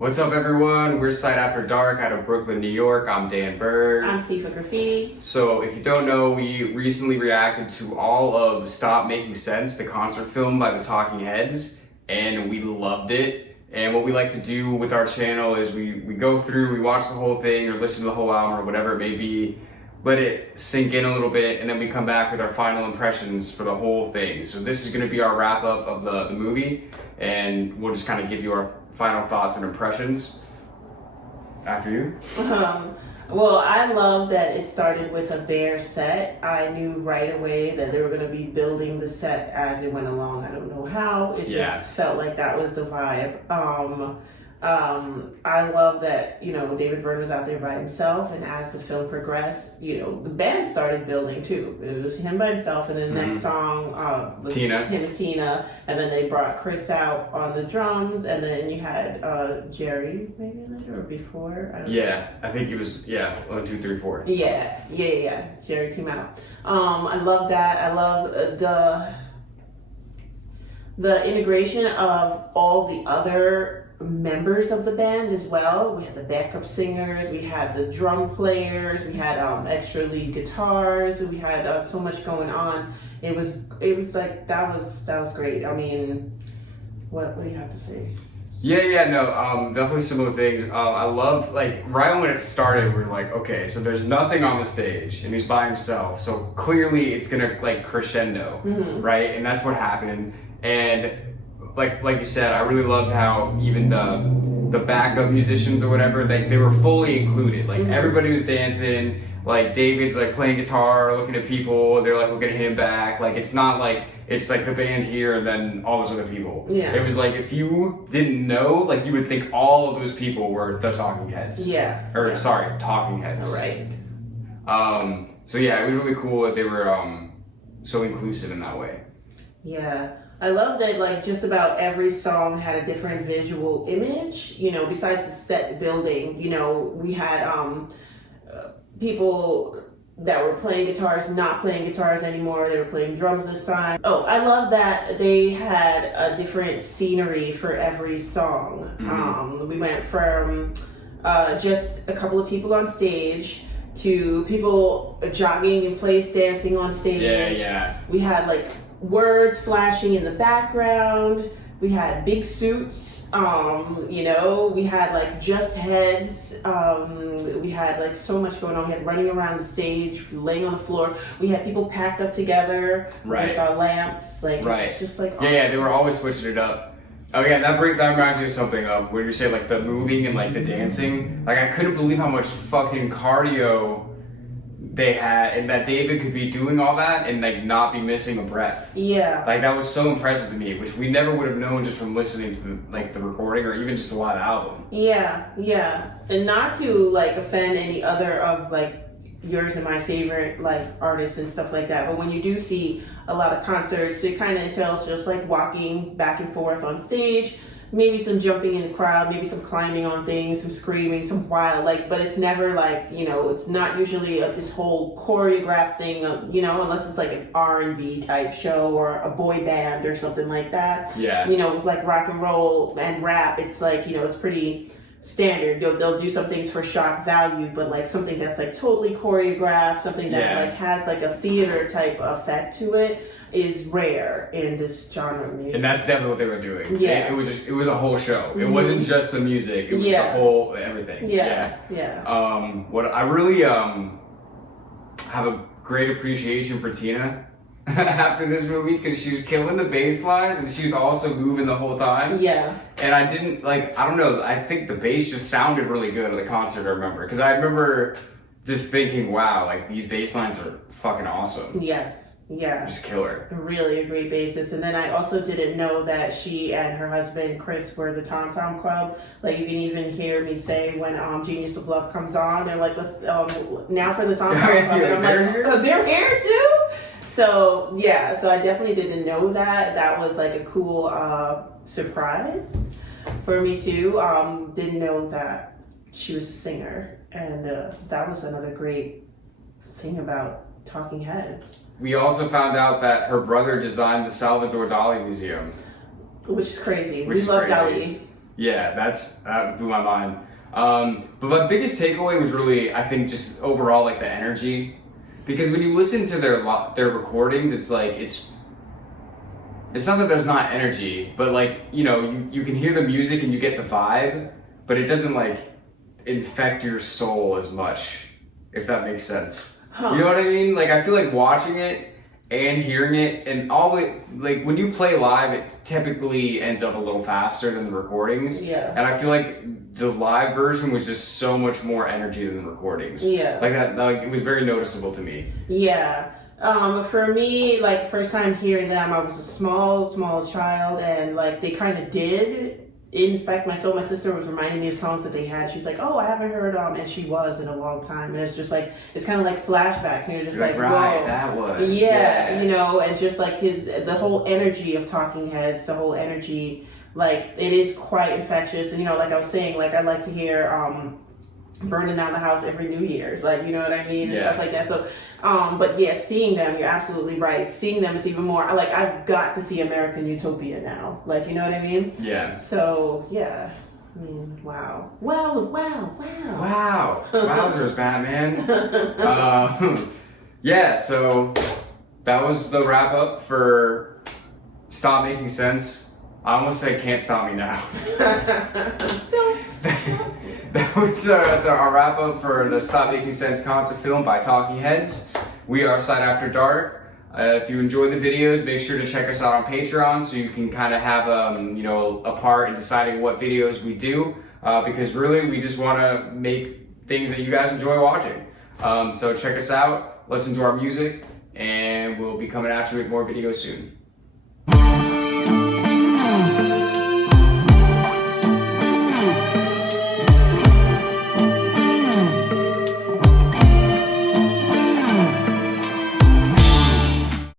What's up, everyone? We're Sight After Dark out of Brooklyn, New York. I'm Dan Bird. I'm Steve Graffiti. So, if you don't know, we recently reacted to all of Stop Making Sense, the concert film by the Talking Heads, and we loved it. And what we like to do with our channel is we go through, we watch the whole thing or listen to the whole album or whatever it may be, let it sink in a little bit, and then we come back with our final impressions for the whole thing. So this is going to be our wrap up of the movie, and we'll just kind of give you our final thoughts and impressions. After you. Well, I love that it started with a bare set. I knew right away that they were going to be building the set as it went along. I don't know how. It just felt like that was the vibe. I love that, David Byrne was out there by himself, and as the film progressed, the band started building too. It was him by himself, and then the next song was Tina. Him and Tina, and then they brought Chris out on the drums, and then you had Jerry maybe later or before. I don't know. I think it was 1, 2, 3, 4. Yeah. Jerry came out. I love that. I love the integration of all the other members of the band as well. We had the backup singers, we had the drum players, we had extra lead guitars, we had so much going on. It was like that was great. I mean, what do you have to say? Definitely similar things. I love, like, right when it started, we're like, okay, so there's nothing on the stage and he's by himself, so clearly it's gonna like crescendo, right? And that's what happened. And like you said, I really loved how even the backup musicians or whatever, they were fully included. Like everybody was dancing, like David's like playing guitar, looking at people, they're like looking at him back. Like it's not like it's like the band here and then all those other people. Yeah. It was like if you didn't know, like you would think all of those people were the Talking Heads. Talking Heads. Right. So yeah, it was really cool that they were so inclusive in that way. Yeah. I love that, like, just about every song had a different visual image, besides the set building. We had people that were playing guitars, not playing guitars anymore. They were playing drums this time. Oh, I love that they had a different scenery for every song. We went from just a couple of people on stage to people jogging in place, dancing on stage. Yeah. We had, like, words flashing in the background. We had big suits. We had like just heads. We had like so much going on. We had running around the stage, laying on the floor. We had people packed up together with lamps. It's just like awesome. They were always switching it up. Oh yeah, that reminds me of something. When you say like the moving and like the dancing, like I couldn't believe how much fucking cardio they had, and that David could be doing all that and like not be missing a breath. Yeah. Like that was so impressive to me, which we never would have known just from listening to the recording or even just a live album. Yeah. And not to like offend any other of like yours and my favorite like artists and stuff like that, but when you do see a lot of concerts, it kind of entails just like walking back and forth on stage, maybe some jumping in the crowd, maybe some climbing on things, some screaming, some wild, but it's never like, it's not usually this whole choreographed thing, unless it's like an R&B type show or a boy band or something like that. Yeah. With like rock and roll and rap, it's like, it's pretty standard. They'll do some things for shock value, but like something that's like totally choreographed, something that like has like a theater type effect to it is rare in this genre of music. And that's definitely what they were doing. Yeah. It was a whole show. It wasn't just the music. It was the whole everything. Yeah. What I really have a great appreciation for Tina after this movie, because she's killing the bass lines and she's also moving the whole time. Yeah. And I didn't I don't know, I think the bass just sounded really good at the concert, I remember. Because I remember just thinking, wow, like these bass lines are fucking awesome. Yes. Yeah. Just killer. Really a great bassist. And then I also didn't know that she and her husband, Chris, were the Tom Tom Club. Like you can even hear me say when Genius of Love comes on, they're like, let's, now for the Tom Tom Club. And I'm like, oh, they're here too? So I definitely didn't know that. That was like a cool surprise for me too. Didn't know that she was a singer. And that was another great thing about Talking Heads. We also found out that her brother designed the Salvador Dali Museum. Which is crazy. We love Dali. Yeah, that blew my mind. But my biggest takeaway was really, I think, just overall like the energy, because when you listen to their recordings, it's like it's not that there's not energy, but like you can hear the music and you get the vibe, but it doesn't like infect your soul as much, if that makes sense. You know what I mean? Like I feel like watching it and hearing it, and all it, like when you play live, it typically ends up a little faster than the recordings. Yeah. And I feel like the live version was just so much more energy than the recordings. Yeah. Like that, like it was very noticeable to me. Yeah. For me, like first time hearing them, I was a small child, and like they kind of did infect my soul. My sister was reminding me of songs that they had. She's like, "Oh, I haven't heard and she was in a long time." And it's just like it's kind of like flashbacks, and you're just like, right, whoa, that was yeah, and just like the whole energy of Talking Heads, the whole energy, like it is quite infectious. And like I was saying, like I like to hear burning down the house every New Year's, like you know what I mean, and stuff like that. So but yeah, seeing them, you're absolutely right, seeing them is even more like I've got to see American Utopia now, like you know what I mean. Yeah. So yeah, I mean, wow. Wowzers, Batman. Yeah, so that was the wrap up for Stop Making Sense. I almost said Can't Stop Me Now. That was our wrap up for the Stop Making Sense concert film by Talking Heads. We are S.A.D After Dark. If you enjoy the videos, make sure to check us out on Patreon so you can kind of have a part in deciding what videos we do, because really we just want to make things that you guys enjoy watching. So check us out, listen to our music, and we'll be coming at you with more videos soon.